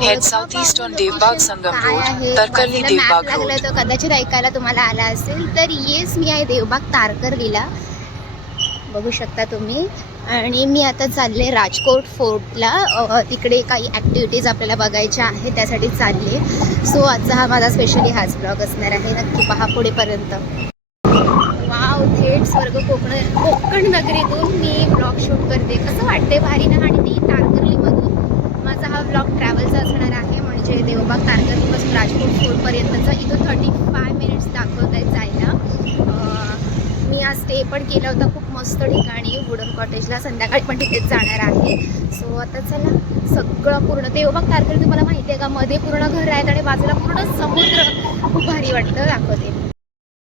Head southeast on Devbag Sangam Road, Tarkarli Devbag Road. तर कदाचित ऐकायला तुम्हाला आला असेल. तर येस, मी आहे देवबाग तारकर्लीला, बघू शकता तुम्ही. आणि मी आता चालले राजकोट फोर्टला. तिकडे काही ॲक्टिव्हिटीज आपल्याला बघायच्या आहेत, त्यासाठी चालले. सो आजचा हा माझा स्पेशली हाच ब्लॉग असणार आहे, नक्की पहा पुढेपर्यंत. वाव, थेट स्वर्ग कोकण नगरीतून मी ब्लॉग शूट करते. कसं वाटते भारी ना. आणि ती तारकर्लीमधून माझा हा ब्लॉग ट्रॅव्हलचा असणार आहे, म्हणजे देवबाग तारकर्लीपासून राजकोट फोर्टपर्यंतचा. इथं 35 मिनिट्स दाखवत आहेत जायला. मी आज स्टे पण केला होता खूप मस्त ठिकाणी, वुडन कॉटेजला. संध्याकाळी पण तिथेच जाणार आहे. सो आता चला, सगळं पूर्ण देवबाग तारकर्ली तुम्हाला माहिती आहे का, मध्ये पूर्ण घर आहेत आणि बाजूला पूर्ण समुद्र, खूप भारी वाटतं, दाखवते.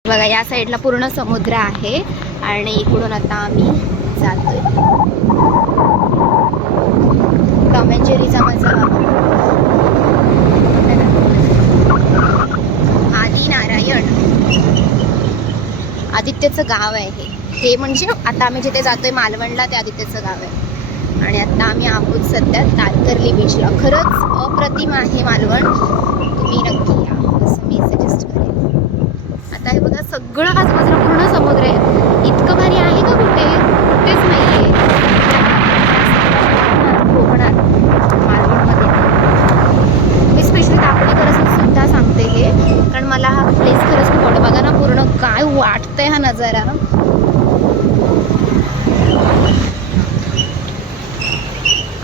बघा, या साईडला पूर्ण समुद्र आहे आणि इकडून आता आम्ही जातोय. टॉम अँड जेरीचा मजा. आदिनारायण आदित्यचं गाव आहे हे. म्हणजे आता आम्ही जिथे जातोय मालवणला, ते आदित्यचं गाव आहे. आणि आता आम्ही आहोत सध्या तारकर्ली बीचला. खरंच अप्रतिम आहे मालवण, तुम्ही नक्की या, असं मी सजेस्ट करेन. आता हे बघा, सगळं आजूबाजूला पूर्ण समुद्र आहे. इतकं भारी आहे का कुठे, कुठेच नाही आहे कोकणात, मालवणमध्ये. मी स्पेशली दापोलीकरांचं सुद्धा सांगते हे, कारण मला हा प्लेस खरंच खूप आवडतो. बघा ना, पूर्ण काय वाटतंय हा नजारा.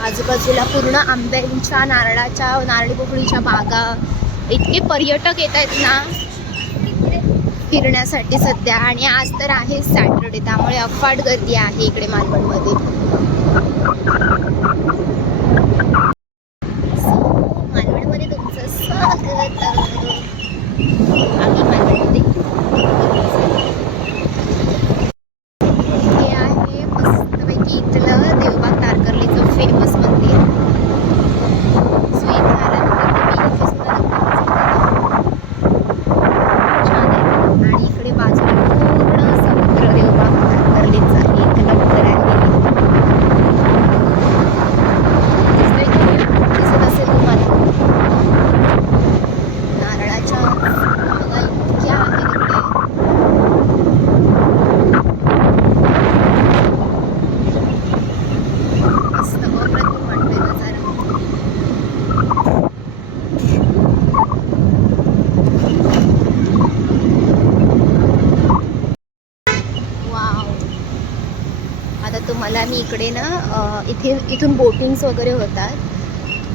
आजूबाजूला पूर्ण आंब्यांच्या, नारळी पोफळीच्या बागा. इतके पर्यटक येत आहेत ना फिरण्यासाठी सध्या. आणि आज तर आहे सॅटरडे, त्यामुळे अफाट गर्दी आहे इकडे मालवणमध्ये. मालवणमध्ये तुमचं स्वागत. आम्ही मालवणमध्ये. हे आहे मस्तपैकी इथलं देवबाग तारकर्लीचं फेमस मंदिर. सो इथे आल्यानंतर छान आहे. आणि इकडे बाजूला पूर्ण समुद्र, देवबाग तारकर्लीचा एक नंबर आहे. दिसत असेल तुम्हाला, नारळाच्या बागा इतक्या आहेत इकडे. मस्त अप्रतिम वाटतंय नजारा. वाव. आता तुम्हाला मी इकडे ना इथून बोटिंग्स वगैरे होतात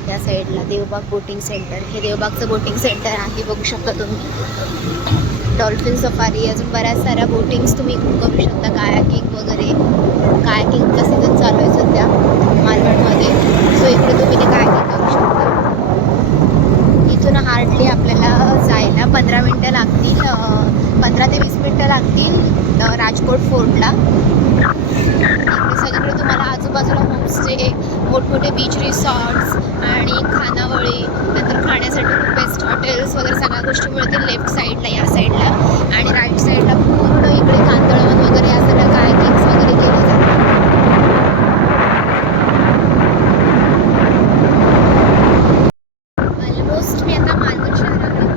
त्या साईडला. देवबाग बोटिंग सेंटर, हे देवबागचं बोटिंग सेंटर आहे, बघू शकता तुम्ही. डॉल्फिन सफारी, अजून बऱ्याच साऱ्या बोटिंग्स तुम्ही करू शकता. कायाकिंग वगैरे. कायाकिंगचा सीझन चालू आहे सध्या मालवणमध्ये. सो इकडे तुम्ही ते कायाकिंग करू शकता. इथून हार्डली आपल्याला जायला 15 मिनटं लागतील, 15 ते 20 मिनटं लागतील राजकोट फोर्टला. इकडे सगळीकडे तुम्हाला आजूबाजूला होमस्टे, मोठमोठे बीच रिसॉर्ट्स आणि खानावळी, नंतर खाण्यासाठी खूप बेस्ट हॉटेल्स वगैरे सगळ्या गोष्टी मिळतील लेफ्ट साईडला, या साईडला. आणि राईट साईडला पूर्ण इकडे कांदळवन वगैरे या सगळ्या कायाकिंग्स वगैरे केले जातात. ऑलमोस्ट मी आता मालवण शहराकडे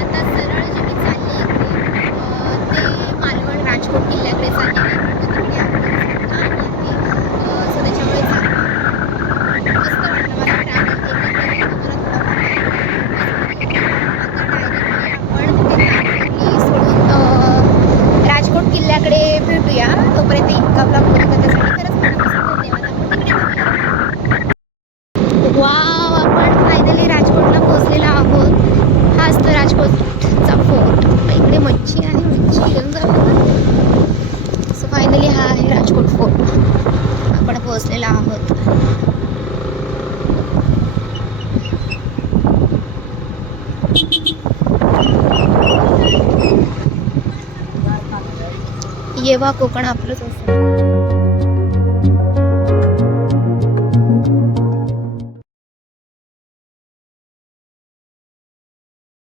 आता सरळ जे मी चालली इकडे ते मालवण राजकोट किल्ल्याकडे चालली आहे. सो त्याच्यामुळे मस्त वाटलं मला ट्रॅव्हल आपण सोडून राजकोट किल्ल्याकडे भेटूया. तोपर्यंत इतका ब्लॉग पूर्ण करण्यासाठी खरंच मनापासून धन्यवाद. वाव, आपण फायनली राजकोटला पोहोचलेला आहोत. हाच तर राजकोटचा फोर्ट. इकडे मच्छी आहे, मच्छी घेऊन जाऊ. सो फायनली हा आहे राजकोट फोर्ट, आपण पोहोचलेला आहोत. येवा कोकण आपलंच असतं.